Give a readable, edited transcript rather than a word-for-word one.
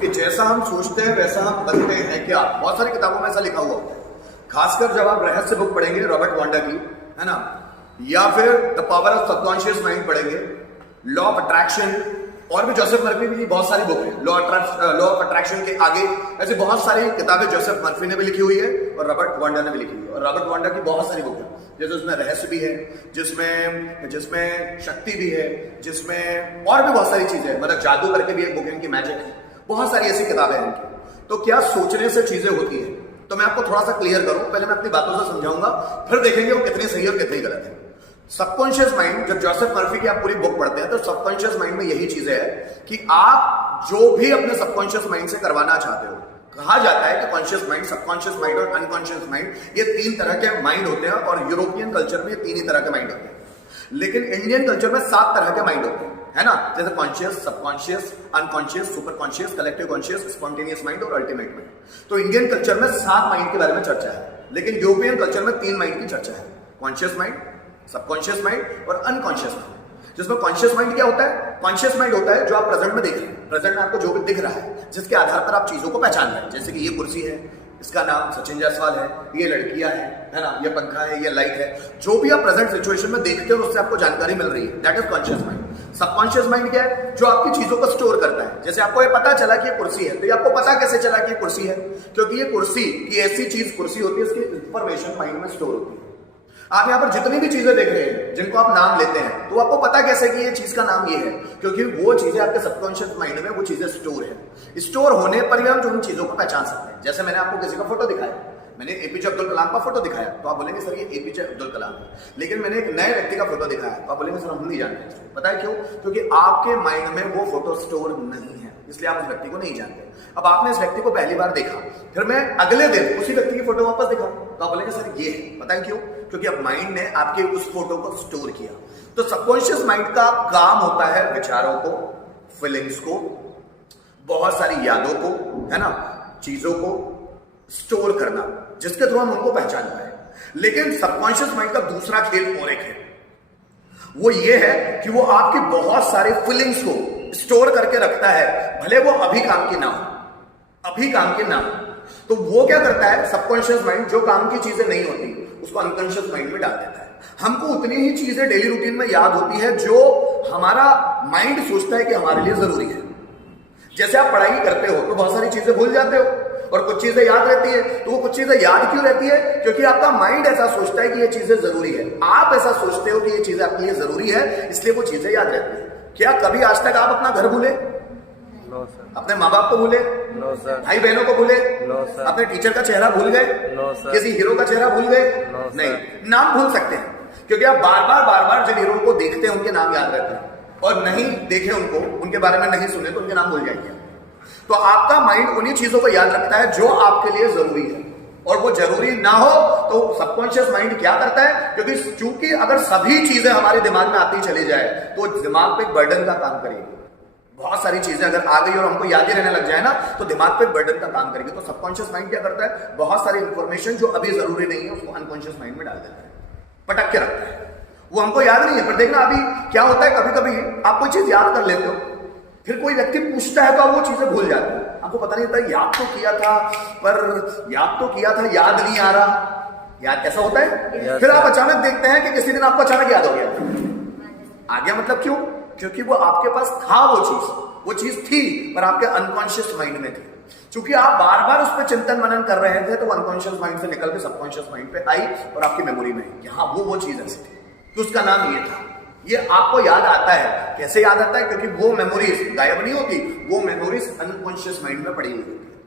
कि जैसा हम सोचते हैं वैसा हम बनते हैं क्या। बहुत सारी किताबों में ऐसा लिखा हुआ होता है, खासकर जब आप रहस्य बुक पढ़ेंगे रॉबर्ट वांडा की, है ना, या फिर the power of subconscious mind पढ़ेंगे, लॉ ऑफ अट्रैक्शन, और भी जोसेफ मर्फी की बहुत सारी बुक है, लॉ ऑफ अट्रैक्शन के आगे ऐसी बहुत सारी किताबें जोसेफ मर्फी ने भी लिखी हुई है और रॉबर्ट वांडा ने भी लिखी हुई है। और रॉबर्ट वांडा की बहुत सारी बुक है, जैसे उसमें रहस्य भी है, जिसमें शक्ति भी है, जिसमें और भी बहुत सारी चीजें हैं, मतलब जादू करके भी एक बुक है इनकी, मैजिक है, बहुत सारी ऐसी किताबें हैं इनकी। तो क्या सोचने से चीजें होती है, तो मैं आपको थोड़ा सा क्लियर करूं, पहले मैं अपनी बातों से समझाऊंगा, फिर देखेंगे वो कितनी सही और कितनी गलत है। सबकॉन्शियस माइंड, जब जोसेफ मर्फी की आप पूरी बुक पढ़ते हैं तो सबकॉन्शियस माइंड में यही चीजें है कि आप जो भी अपने सबकॉन्शियस माइंड से करवाना चाहते हो, कहा जाता है कि कॉन्शियस माइंड, सबकॉन्शियस माइंड और अनकॉन्शियस माइंड, ये तीन तरह के माइंड होते हैं, और यूरोपियन कल्चर में तीन ही तरह के माइंड होते हैं। लेकिन इंडियन कल्चर में 7 तरह के माइंड होते हैं, है ना, जैसे conscious, subconscious, unconscious, super conscious, collective conscious, spontaneous mind और अल्टीमेट माइंड। तो इंडियन कल्चर में 7 माइंड के बारे में चर्चा है, लेकिन यूरोपियन कल्चर में 3 माइंड की चर्चा है, कॉन्शियस माइंड, सबकॉन्शियस माइंड और अनकॉन्शियस माइंड। जिसमें कॉन्शियस माइंड क्या होता है? कॉन्शियस माइंड होता है जो आप प्रेजेंट में देख रहे हैं, प्रेजेंट में आपको जो भी दिख रहा है, जिसके आधार पर आप चीजों को पहचान रहे हैं, जैसे कि ये कुर्सी है, इसका नाम सचिन जायसवाल है, ये लड़कियां है ना, ये पंखा है, ये लाइट है, जो भी आप प्रेजेंट सिचुएशन में देखते हो उससे आपको जानकारी मिल रही है, that is conscious mind. Subconscious mind क्या है? जो आपकी चीजों को स्टोर करता है। जैसे आपको ये पता चला कि ये कुर्सी है, तो ये आपको पता कैसे चला कि ये कुर्सी है? क्योंकि ये कुर्सी की ऐसी चीज कुर्सी होती है, इसकी इंफॉर्मेशन माइंड में स्टोर होती है। आप यहां पर जितनी भी चीजें देख रहे हैं, जिनको आप नाम लेते हैं, तो आपको पता कैसे कि ये चीज का नाम ये है? क्योंकि वो चीजें आपके सबकॉन्शियस माइंड में वो चीजें स्टोर है। स्टोर होने पर ही हम उन चीजों को पहचान सकते हैं। जैसे मैंने आपको किसी का फोटो दिखाया, मैंने एपीजे अब्दुल कलाम का फोटो दिखाया, तो आप बोलेंगे सर ये एपीजे अब्दुल कलाम है। लेकिन मैंने एक नए व्यक्ति का फोटो दिखाया, तो आप बोलेंगे सर हम नहीं जानते। पता है क्यों? क्योंकि आपके माइंड में वो फोटो स्टोर नहीं है, इसलिए आप उस व्यक्ति को नहीं जानते। अब आपने इस व्यक्ति को पहली बार देखा, फिर मैं अगले दिन उसी व्यक्ति की फोटो वापस दिखा, तो आप बोलेंगे सर ये है। पता है क्यों? क्योंकि अब माइंड ने आपके उस फोटो को स्टोर किया। तो सबकॉन्शियस माइंड का काम होता है विचारों को, फीलिंग्स को, बहुत सारी यादों को, है ना, चीजों को स्टोर करना, जिसके थ्रू हम उनको पहचान पाए। लेकिन सबकॉन्शियस माइंड का दूसरा खेल और एक है, वो ये है कि वो आपकी बहुत सारी फीलिंग्स को स्टोर करके रखता है, भले वो अभी काम की ना हो, अभी काम की ना हो। तो वो क्या करता है सबकॉन्शियस माइंड, जो काम की चीजें नहीं होती उसको अनकॉन्शियस माइंड में डाल देता है। हमको उतनी ही चीजें डेली रूटीन में याद होती है जो हमारा माइंड सोचता है कि हमारे लिए जरूरी है। जैसे आप पढ़ाई करते हो तो बहुत सारी चीजें भूल जाते हो, और कुछ चीजें याद रहती है। तो वो कुछ चीजें याद क्यों रहती है? क्योंकि आपका माइंड ऐसा सोचता है कि ये चीजें जरूरी है। आप ऐसा सोचते हो कि ये चीजें आपके लिए जरूरी है, इसलिए वो चीजें याद रहती है। क्या कभी आज तक आप अपना घर भूले? No sir. अपने माँ बाप को भूले? No sir. भाई बहनों को भूले? No sir. अपने टीचर का चेहरा भूल गए? No sir. किसी हीरो का चेहरा भूल गए? No sir. नहीं, नाम भूल सकते हैं, क्योंकि आप बार बार जिन हीरो को देखते हैं उनके नाम याद रहते हैं, और नहीं देखे उनको, उनके बारे में नहीं सुने तो उनके नाम भूल जाएंगे। तो आपका माइंड उन्हीं चीजों को याद रखता है जो आपके लिए जरूरी है, और वो जरूरी ना हो तो सबकॉन्शियस माइंड क्या करता है? क्योंकि चूंकि अगर सभी चीजें हमारे दिमाग में आती चली जाए तो दिमाग पे एक बर्डन का काम करेगी। बहुत सारी चीजें अगर आ गई और हमको याद ही रहने लग जाए ना, तो दिमाग पे बर्डन का काम करेगी। तो सबकॉन्शियस माइंड क्या करता है? बहुत सारी इंफॉर्मेशन जो अभी जरूरी नहीं है उसको अनकॉन्शियस माइंड में डाल देता है, पटक के रखता है। वो हमको याद नहीं है, पर देखना अभी क्या होता है, कभी कभी आप कोई चीज याद कर लेते हो, फिर कोई व्यक्ति पूछता है तो आप वो चीजें भूल जाते हैं। आपको पता नहीं होता, याद तो किया था, पर याद तो किया था, याद नहीं आ रहा। याद कैसा होता है? फिर आप अचानक देखते हैं कि किसी दिन आपको अचानक याद हो गया, आ गया। मतलब क्यों? क्योंकि वो आपके पास था, वो चीज थी, पर आपके अनकॉन्शियस माइंड में थी। क्योंकि आप बार बार उस पर चिंतन मनन कर रहे थे, तो वो अनकॉन्शियस माइंड से निकल के सबकॉन्शियस माइंड पे आई और आपकी मेमोरी में कि हाँ वो चीज ऐसी थी, तो उसका नाम ये था। ये आपको याद आता है। कैसे याद आता है? क्योंकि वो मेमोरीज गायब नहीं होती, वो मेमोरीज अनकॉन्शियस माइंड में पड़ी हुई होती है।